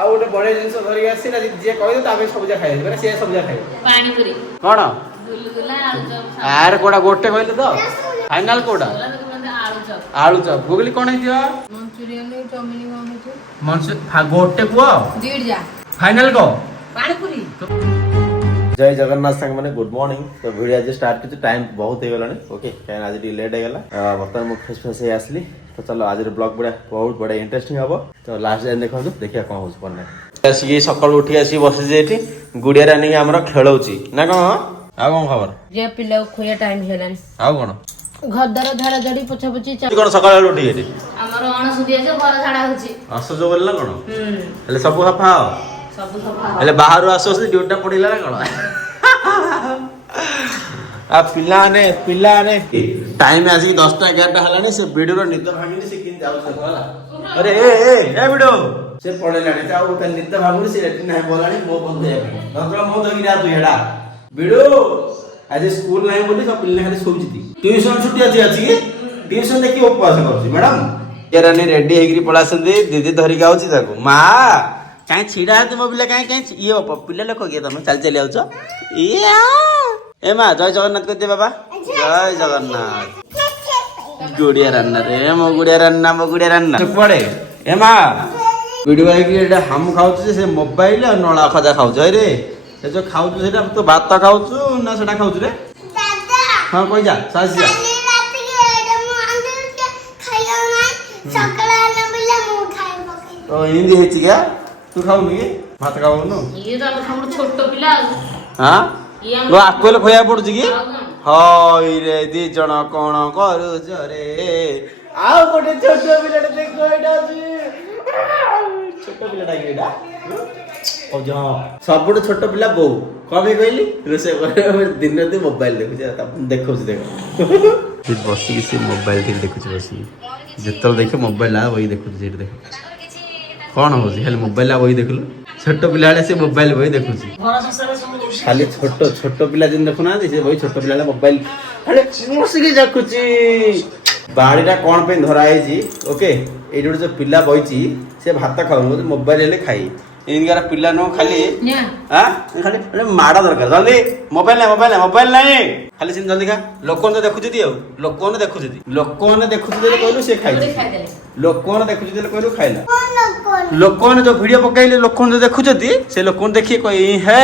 ଆଉ ଗୋଟେ ବଢିଆ ଜିନିଷ ଧରିକି ଆସିଛି ନା ଯିଏ କହିବ ତା ପାଇଁ ସବୁଜା ଖାଇବେ ମାନେ ସେ ସବୁଜା ଖାଇବେ ପାଣି ପୁରୀ କଣ ଗୁଲଗୁଲା ଆଳୁ ଚପ୍ ଆର କୋଉଟା ଗୋଟେ କହିଲେ ତ ଫାଇନାଲ କୋଉଟା ଆଳୁ ଚପ୍ ଗୁଗଲି କଣ ହେଇଥିବ ମଞ୍ଚୁରିଆନ ଚାଉମିନ କଣ ହେଇଥିବ ଗୋଟେ କୁହ ଦିଡ फाइनल को पानी पूरी जय जगन्नाथ संग मैंने गुड मॉर्निंग तो वीडियो आज स्टार्ट कर टाइम बहुत हो गलानी ओके काहे आज टी लेट हो गला बर्तमान मु फ्रेश फ्रेश हे आसली तो चलो आज ब्लॉग बड़ा बहुत बड़ा इंटरेस्टिंग हबो तो लास्ट टाइम देखो देखिया कोन होस पने आसी सकाळ उठी आसी बस जेठी गुडिया रानी हमरा खेलौची ना कोन आ कोन खबर जे पिला खोया टाइम हेलानी आ कोन घरदार झाड़ा झाड़ी पोछा पोछी कोन सकाळ उठी गेली हमर अणसुदिया जे घर झाड़ा होची असो जो बोलला कोन हेले सब हफा सब सफा हेले बाहर आसो से ड्यूटी पडिला ना कोन आ पिलाने टाइम आसी 10टा 11टा हलानी से वीडियो रो निद भागिनी से किन जाउ से होला अरे ए वीडियो से पडे लानी जाउ त निद भागुनी से लेटिन है बोलानी मो बंद है नंतर मो दगी रा तू हेडा वीडियो आज स्कूल नहीं बोली सब पिल्ले खाली सोउची ट्यूशन छुट्टी अछि की ट्यूशन देखि उपवास करछि मैडम ये रानी रेडी हेगिरी पळासंदी दीदी धरि गाउची ताको मां काहे छिडा है तुम पिल्ले काहे ये पिल्ले लोक के तुम चल चली आउछ इया ए मां जय जगन्नाथ कर दे बाबा जय जगन्नाथ गुड़िया रन्ना रे मो गुड़िया रन्ना पड़े ए मां वीडियो आई कि एटा हम खाउछ से मोबाइल और नळा खजा खाउछ रे से जो खाउछ सेटा तो भात खाउछ ना सेटा खाउछ रे दादा हां कहि जा सास जा तो हिंदी हेची क्या तू खाउनी के भात खाउनु ये तो हमर छोटो पिला हां वो आकोल खोया पड़ुची की हई रे दी जण कोन करूछ रे आउ गोटे छोटो पिलाटे देखो एटा अछि छोटो पिलाटा की एटा ओ जा सबुठ छोटो पिला बो कमे कहली रोसे करे दिन रात मोबाइल देखो फिर बसी से मोबाइल थी देखु बसी जितल देखे मोबाइल आ वही देखु जे देखो कौन हो जी खाली मोबाइल आ वही देखलु छोटो पिला से मोबाइल वही देखु खाली छोटो पिला जिन देखु ना से वही छोटो पिला मोबाइल खाली मुसिके जाकुची बाड़ीटा कौन पे धराई जी ओके ए जो पिला बइची से भात खाउ मोबाइल ले खाई इनका पिला नो खाली हां खाली माडा दरकार जल्दी मोबाइल नहीं खाली सिन जल्दी खा लोकन तो देखु जदी लोकन देखु जदी कहलु से खाई लोकन देखु जदी कहलु खाइला लोकन जो वीडियो पकाइले लोकन जो देखु जदी से लोकन देखि कहि हे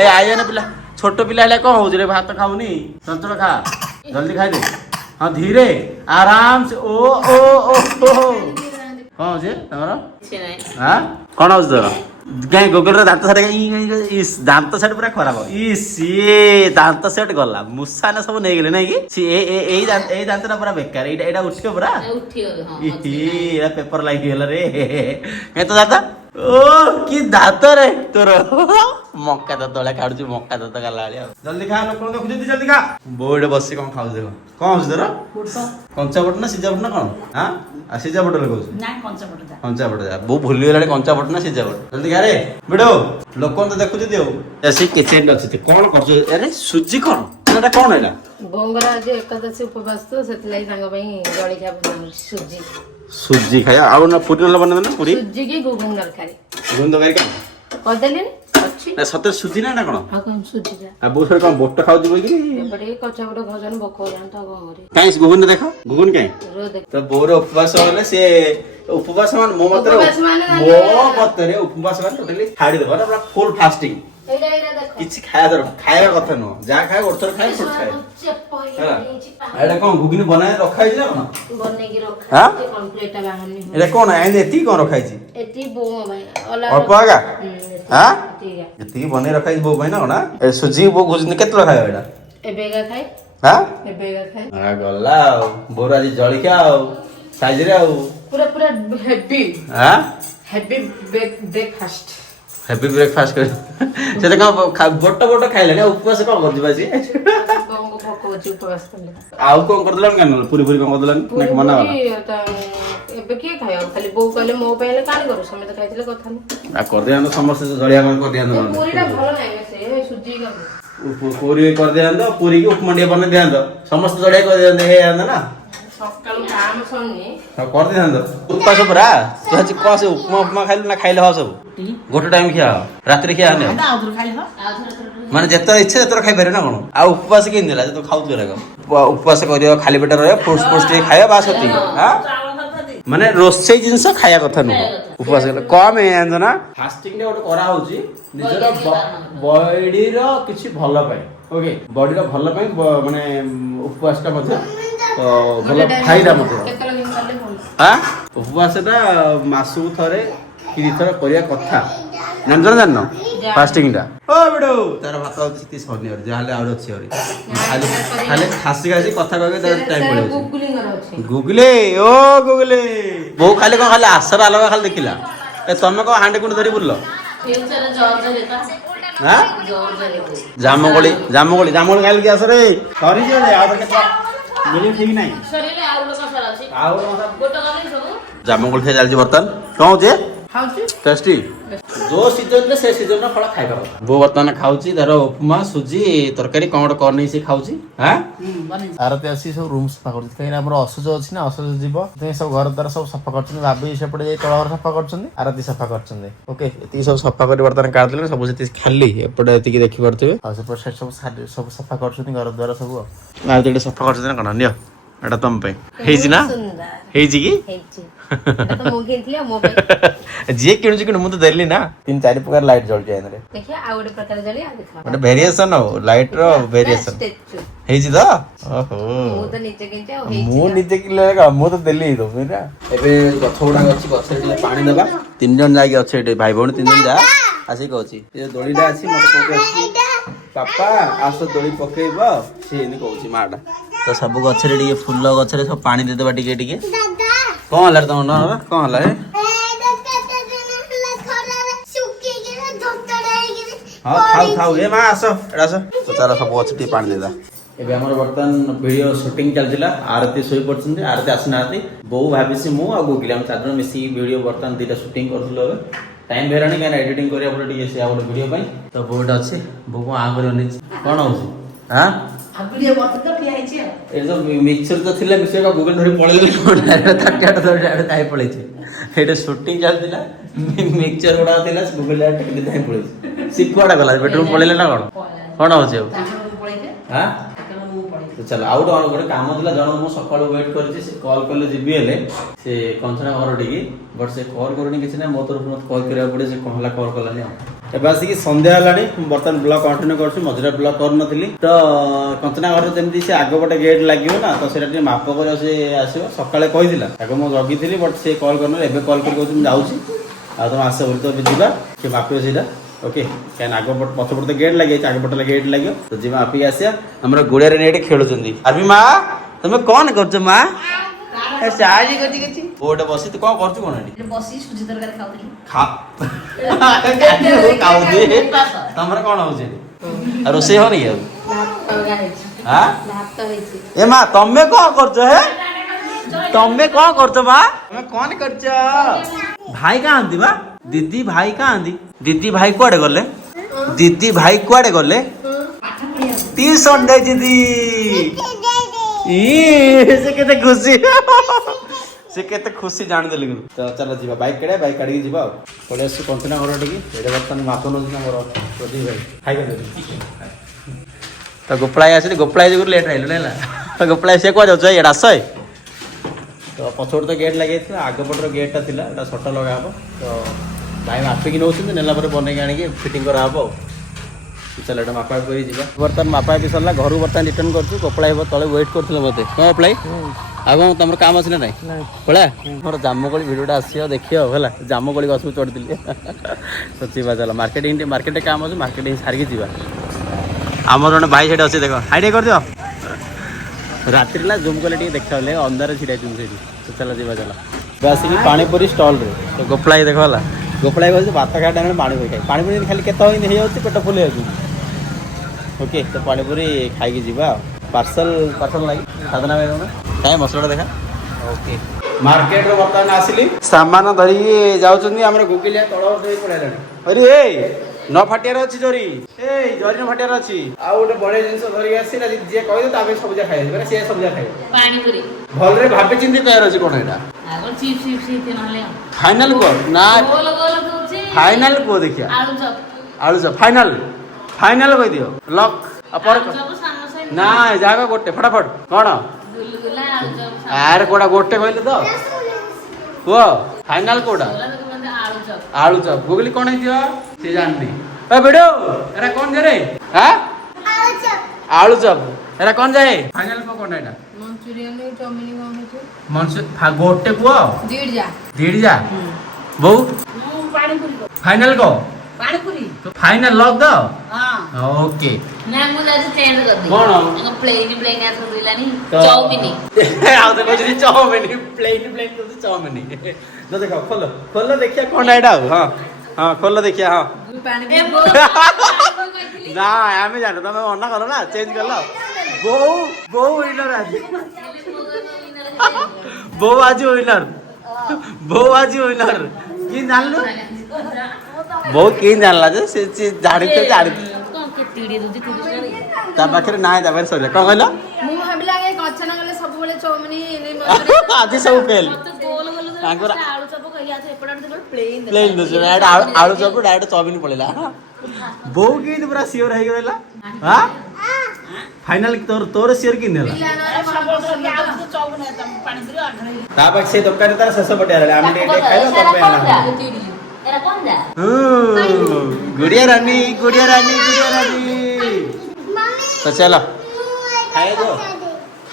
ए आया ना पिला छोटो पिला ले को हो रे भात खाउनी संतुल खा जल्दी खाइ दे हां धीरे आराम से ओ हां जे तमरा हां कोन हो जो गाय गोगल रे दांत सेट इस दांत सेट पूरा खराब इस ये दांत सेट गला मुसा ने सब नहीं गेले नहीं कि सी ए दांत ना पूरा बेकार एटा उठियो पूरा उठियो हां एटा पेपर लाइक गेला रे मैं तो दादा ओ की दांत रे तोर मक्का तो तोला काढु मक्का तो गला वाली जल्दी खा लोक देखु जल्दी खा बोर्ड बसी कोन खाउ देखो कोन हो तोर कंचा बट ना सिजा बट ना कोन हां आ सिजा बट लगौ ना कंचा बट जा बो भूली गेलानी कंचा बट ना सिजा बट जल्दी खा रे बेडो लोकन तो देखु जदी हो ऐसे किचन अछि कोन करछ अरे सुजी कोन एटा कोन एला बोंगरा जे एकादशी उपवास तो सेतलाई संग पई जळी खा बना सुजी खाया आ ना पूरी न बना ना पूरी सुजी की गुगुन तरकारी का कदेले अच्छी ना सते सुजी ना कोन हां कोन सुजी जा आ बो सर कोन बोट खाउ दिबो कि बड़े कच्चा बड़ भजन बको जान त गरे काई गुगुन देखो गुगुन काई रो देख तो बोर उपवास होले से उपवास मान मो मतरे उपवास मान टोटली छाडी देबो ना पूरा फुल फास्टिंग एडा देखो किछि खाया कथा न जा खाए ओठर खाए फुट खाए एडा कोन गुगुन बनाए रखाई ना कोन बने की रखा हां कंप्लीट बाहरनी एडा कोन एंदे एती कोन रखाई छी एती बो भाई ओला अल्प आगा हां ठीक है एती बने रखाई बो भाई ना कोन ए सुजी बो गुजन केतला खाए एडा एबेगा खाए हां एबेगा खाए आ गल्ला बोरा जी जळिका साइज रे पूरा हेवी हां हेवी ब्रेकफास्ट हैप्पी ब्रेकफास्ट कर से तो बोट खाइले ना उपवास को कर दिबा छी गंगो भको अछि उपवास करले आउ कोन कर दलन कान पूरी कोन कर दलन ना मना वाला एबे के खाय खाली बो कहले मो पहिले कानी करू समेत खाइथिले कथा आ कर दियान समस्त जळिया कर दियान पूरीटा भलो नै से सुजी का पूरी कर दियान पूरी के उपमा बने दियान समस्त जळिया कर दियान हे आंदा ना सकाळ काम सुननी कर दे उपास परा तू आज कौन से उपमा उपमा खाइलु ना खाइले हो सब गोटे टाइम खिया रात्रि खिया हने माने जेतर इच्छा जेतर खाइ पारे ना कोन आ उपवास के देला तो खाउ तू लगा उपवास करियो खाली पेट रहे फ्रूट्स फ्रूट्स टे खाया बा सती हां माने रोसई जिंस खाया कथा न उपवास कम है जानछ ना फास्टिंग ने गोटे करा होची निजर बॉडी रो किछि भलो पाए ओके बॉडी रो भलो पाए माने उपवास का मध्य तो भलो फायदा मध्य केतला दिन करले भल हां उपवास टा मासु थरे कि थरे करिया कथा जानछ ना फास्टिंग टा ओ बेडो तार भात चिति सनी और जाले आउर अछि और खाली खाली खासी खासी कथा कहके तार टाइम पड़े गुगलिंग अछि गुगले ओ गुगले बो खाली कोन खाली आसर अलग खाली देखिला ए तमे को हांडे कुंड धरि बुललो फ्यूचर जॉर्ज देता हां जॉर्ज जामगोली खाली के आसरे सरी जे आ के मिली ठीक नाही शरीर आउर का सर अछि आउर गोटा गले सब जामगोली फे जालजी बर्तन कहू जे खाउची टेस्टी जो सीजन रे से सीजन रे फळ खाइबा କଥା बो बर्तन खाउची धर उपमा सुजी तरकारी कोन कर नै से खाउची हां आरती आसी सब रूम सफा करछ कहीं हमर असुज अछि ना असुज जीव ते सब घर द्वार सब सफा करछन भाबी से पड़े जाई तळ घर सफा करछन आरती सफा करछन ओके एती सब सफा कर बर्तन काट देले सब जति खाली एपटे एति की देखि परतबे आ सब साइड सब सफा करछन घर द्वार सब आ तेडे सफा करछ ना कोन नियो एटा तम पे हेजी ना हेजी की हेची तो मो घेतले मो पे जे किणु किणु मु तो देली ना 3-4 प्रकार लाइट जल जाय रे देखिया आ गोटे प्रकार जली आ देखा मतलब वेरिएशन हो लाइट रो वेरिएशन हेजी तो ओहो मु तो नीचे किंचे आ हेची मु नीचे कि लगा मु तो देली तो मेरा एबे गछ उडा अछि गछ रे पानी देबा तीन जन जाई अछि एटे भाई बहन तीन जन जा आसी कहछि ए दोलीटा अछि मते कोके अछि पापा आस दोली पकेइबो से इनी कहछि माडा तो सब गछ रे डी फूल गछ रे सब पानी दे देबा टिके टिके कोन हला त न कोन हला रे हां खाऊ ए मा आसो एडा आसो तो चला सब गछ टी पानी देदा एबे हमर बर्तन वीडियो शूटिंग चलतिला आरती सोई पड़छन आरती आसना आरती बहु भाबिसी मु आ गुगली हम चार जन मिसी वीडियो बर्तन दीटा शूटिंग करथलो टाइम भेरानी कान एडिटिंग करिया पड़े टिके से आ वीडियो पई तो बहुत अछि बहु आ करनी कोन होछि हां वीडियो बर्तन तो ठिया हिची ए जो मिक्सर तो थिला मिक्सर का गूगल धरि पळेले ताटियाट धरि ताई पळे छै एटा शूटिंग चलतिला मिक्सर उडा थिला गूगल टेक ताई पळे सिक्वाडा गला बेडरूम पळेले ना कोन होछि हां तो चल आउट ऑन गोटे काम दिला जण मु सकाळ वेट करछि से कॉल करले जिबी हेले से कंचना घर टिकी बट से कॉल करनी किछ ना मो तरफ मत कॉल करिया पड़े से कहला कॉल करलानी एबे आसी की संध्या हलानी बर्तन ब्लॉक कंटिन्यू करछु मजरा ब्लॉक कर नथिली तो कंचना घर जेमति से आगो बटे गेट लागियो ना तो सेटा माप कर से आसीबो सकाळे कहिदिला आगो मो जगिथिली बट से कॉल करन एबे कॉल कर कहछु जाउछि आ तुम आसे बोल तो जिबा के मापियो सेटा ओके कैन आगो पट पछ पट गेट लागि आगो पट गेट लागियो तो जिमा आपी आसिया हमरा गुड़िया रे नेट खेलुचंदी अरबी मां तुमे कोन करछ मां ए साजी गति गति ओटे बसी तू कोन करछ कोन एटी बसी सुजी तरकारी खाउतली खा खाउ दे तमरा कोन होजे आ रोसे हो नहीं भात तगा हेची हां भात तो हेची ए मां तमे कोन करछ हे तमे कोन करछ मां तमे कोन करछ भाई का आंदी बा दीदी भाई का आंदी दीदी भाई कुआडे गले दीदी भाई कुआडे गले ट्यूशन दे दीदी ई से केते खुशी से केते खुशी जान देली तो चलो जीवा बाइक केडे बाइक काडी जीवा कोले से कंचना घर टिकी एडे बर्तन मातो न जिना घर प्रदीप भाई खाइ गले तो गोपळाई आसी गोपळाई जgur लेट आइलो नेला तो गोपळाई से को जाउ एडा सय तो पछोड़ तो गेट लगे आग पटर गेटा थिला एटा सट लगा हबो तो भाई मापिकी नौछन नेला पर बने के आनी फिटिंग करा हबो चल एटा मापा करी जीवा बर्तन मापा भी सरला घर बर्तन रिटर्न करछु कपड़ा हेबो तळे वेट करथले मते को अप्लाई आगो तमर काम आसिना नै पळा मोर जामकोली वीडियोटा आसियो देखियो होला जामकोली गसु चढ़दिले सच्ची बात चला मार्केटिंग काम अछि मार्केटिंग सारी के जीवा हमर जने भाई सेट अछि देखो आइडिया कर दियो रात्रिला जूम क्वालिटी देखले अंधार छिडा तुम सेठी तो चला जीवा चला बासी की पानी पूरी स्टॉल रे तो गोपलाई देखो होला गोपलाई बोल भात खा टाइम पानी पी खाई पानी पूरी खाली केत होई नहीं होती पेट फुल जाउची ओके तो पानी पूरी खाई के जीवा पार्सल लागी साधना में काय मसला देखा ओके मार्केट रो बर्तन आसिली सामान धरी जाउचंदी हमरे गुगिलिया तळ दे पड़ालानी अरे ए न फाटियार अछि जोरी ए जोरी न फाटियार अछि आ गोटे बड़े जिंस धरि आसी ना जे कहै ताबे सबजा खाइ माने से सबजा खाइ पानी पूरी भल रे भाबे चिंती कहर अछि कोन एटा आगर चिप्स चिप्स इते नहले फाइनल को ना गोल गोल होछि फाइनल को देखिया आलू चप फाइनल कह दियो लक अपर ना जागा गोटे फटाफट कोन गुलगुला आलू चप आर कोडा गोटे कहले तो वो फाइनल कोडा आलू चप गुगली कोन है दियो से जाननी ए बेडो एरा कोन जे रे हां आलू चप एरा कोन जाए फाइनल को कोन एटा मंचूरियन रे चाउमीन कोन है मंचूरियन गोटे को दीड़ जा बहू पानी पूरी फाइनल को पानी पूरी तो फाइनल लॉक दो हां ओके ना मुझे चेंज कर दी कोन प्लेन आस दिलानी तो- चाउमीन आ देखो जी चाउमीन प्लेन तो चाउमीन तो देखो खोलो देखिया कोन एटा हां हां खोलो देखिया हां पानी ना आमे जानो तमे मना करो ना चेंज कर लो बो विनर आज बो आज विनर की जानलु बो की जानला जे से जानि कौन के टीडी दूजी टीडी ता पाखरे नाय ता पाखरे सरे कोन कहलो मु भाबिला के गछ ना गले सब बेले चाउमीन आज सब फेल गोल गोल तांकर आलू चप कहिया थे एपडा तो प्लेन प्लेन दस आलू चप डायरेक्ट चाउमीन पड़ेला बो की तो पूरा सियोर है गेला हां फाइनल तोर सियोर की नेला ता पाख से दुकान तार शेष पटे आले हम टे खाइलो तो पेना एरा कोन जा गुड़िया रानी तो चलो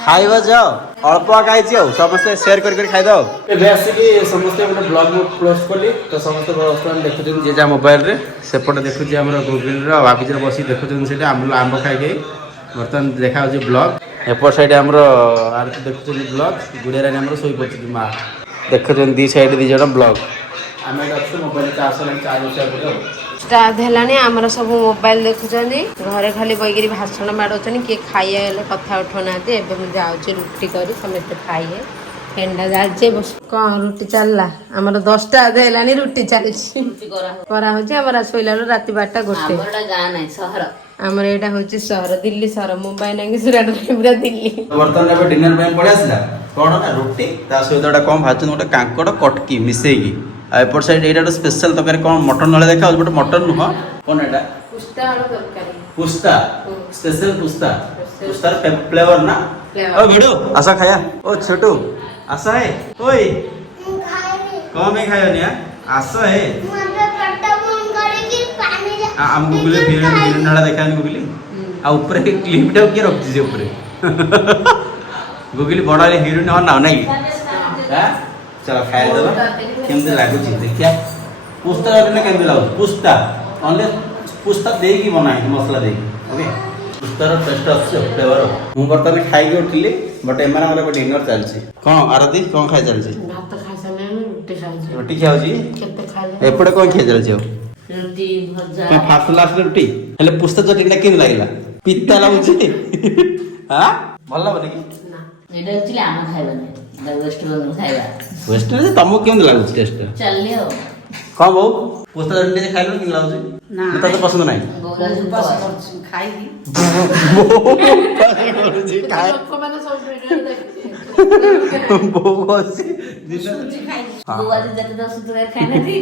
खाइबा जाओ अल्प खाइछि समस्त शेयर कर खाइ दो एबे आसी कि समस्त गोटे ब्लॉग में पोस्ट करली तो समस्त बर्तमान देखुछन जे जा मोबाइल रे सेपट देखुछि हमर गूगल रे वाबिजर बसी देखुछन सेटा आंब खाइ गई बर्तमान देखा होछि ब्लॉग एपर साइड हमर आर देखुछन ब्लॉग गुड़िया रानी हमर सोई पछि मां देखुछन दी साइड दी जण ब्लॉग आमे अच्छे मोबाइल चार्ज ला चार्ज उठा पड़ो स्टार्ट हेलानी आमर सब मोबाइल देखुचंदी घरे खाली बैगिरी भाषण मारउचनी के खाइए हेले कथा उठौनाते एबे मु जाउचे रुटी करी समस्त खाइए फेंडा जाचे बस कौन रुटी चलला आमर 10टा हेलानी रुटी चलछि करा होचे आमर सोइला राति 12टा गोटे आमरडा गां नै शहर आमर एटा होची शहर दिल्ली शहर मुंबई नाही सुरत पूरा दिल्ली बर्तमान एबे डिनर टाइम पड़े आसला कोन ना रोटी ता सहितडा कोन भाजन गोटे कांकड़ कटकी मिसेगी आ एपर साइड एटा स्पेशल तकर कोन मटन नले देखा बट मटन नुह कोन एटा पुस्ता आलू तरकारी पुस्ता स्पेशल पुस्तार फ्लेवर ना ओ भिडो आसा खाया ओ छोटू आसा है ओए कौन में खायो निया आसा है हम गूगल फिर नाला देखा गूगल आ ऊपर क्लिप टा के रखछि जे ऊपर गूगल बड़ा हीरोइन हो ना नहीं हां चलो खाइ दबा केमते लागु छी देखिया पुस्ता ने केमते लागु पुस्ता ओनली पुस्ता देकी बनाई मसला देकी ओके पुस्तार टेस्ट अछि फ्लेवर मु बर्तमान खाइ के उठली बट एमाना हमरा डिनर चलछि कोन आरती कोन खाइ चलछि भात खाइ सने रोटी खाउ छी केते खाले एपड़े कोन खाइ चलछि रोटी भजा का फास्ट लास्ट रोटी हेले पुस्ता चटनी ना केन लागिला पित्ता लागुछि हां भल्ला बने की ना एडा एक्चुअली आमा खाइबा नै वेस्ट बंगाल खाइबा वेस्ट ने तमो केन लागुछि टेस्ट चलियो कौन बहु पुस्ता चटनी खाइलो कि लाउछि ना तो पसंद नाही बोला पसंद खाइबी खाइ लोक माने सब वीडियो देखि बोसी बुआ जी जते दस तुरे खाने दी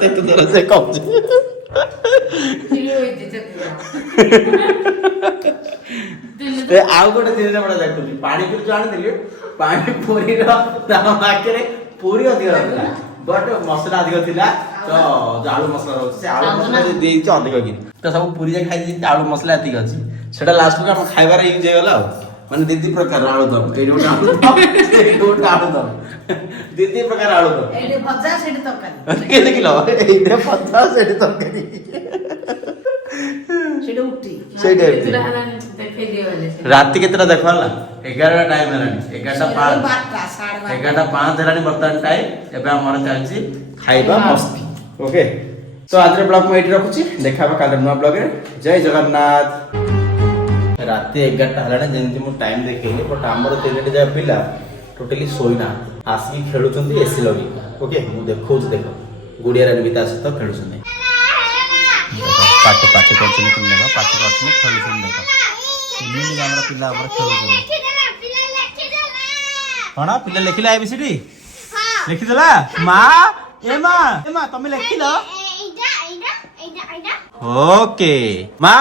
से तो जरा से कम चिली होई जते ए आउ गोटे दिन बड़ा देखुली पानी पूरी जान दिली पानी पूरी रो ता माके पूरी अधिक रहला बट मसला अधिक थिला तो आलू मसला रहछ से आलू मसला देई छ अधिक कि तो सब पूरी जे खाइ दी आलू मसला अधिक अछि सेटा लास्ट को हम खाइबार यूज हेला माने दीदी प्रकार आलू दम ए जोटा आलू दम ए जोटा आलू दम दीदी प्रकार आलू दम एडे भजा सेडे तरकारी के देखिलो एडे भजा सेडे तरकारी सेडे उठी सेडे देखै दियो रात केतरा देखवाला 11 टाइम हेलानी 11:05 हेलानी बर्तमान टाइम एबे हमर चलछि खाइबा मस्ती ओके तो आज ब्लॉग में एटी रखुछि देखाबा काल नवा ब्लॉग रे जय जगन्नाथ रात 11टा हेलानी जेंति मु टाइम देखैली बट हमर तीनटे जा पिला टोटली सोइना आसी खेलुचंदी एसी लगी ओके मु देखौ देखो गुडिया रानी बिता सहित खेलुचंदी ପାଟି ପାଟି କରୁଛନ୍ତି ପିଲା ଦେଖ ପାଟି କରୁଛନ୍ତି ଖେଳୁଛନ୍ତି ଦେଖ ଏମିତି ଆମର ପିଲା ଆମର ଖେଳୁଛନ୍ତି କଣ ପିଲା ଲେଖିଲା ABCD ଲେଖିଦେଲା ମା ତମେ ଲେଖିଲ ଓକେ ମା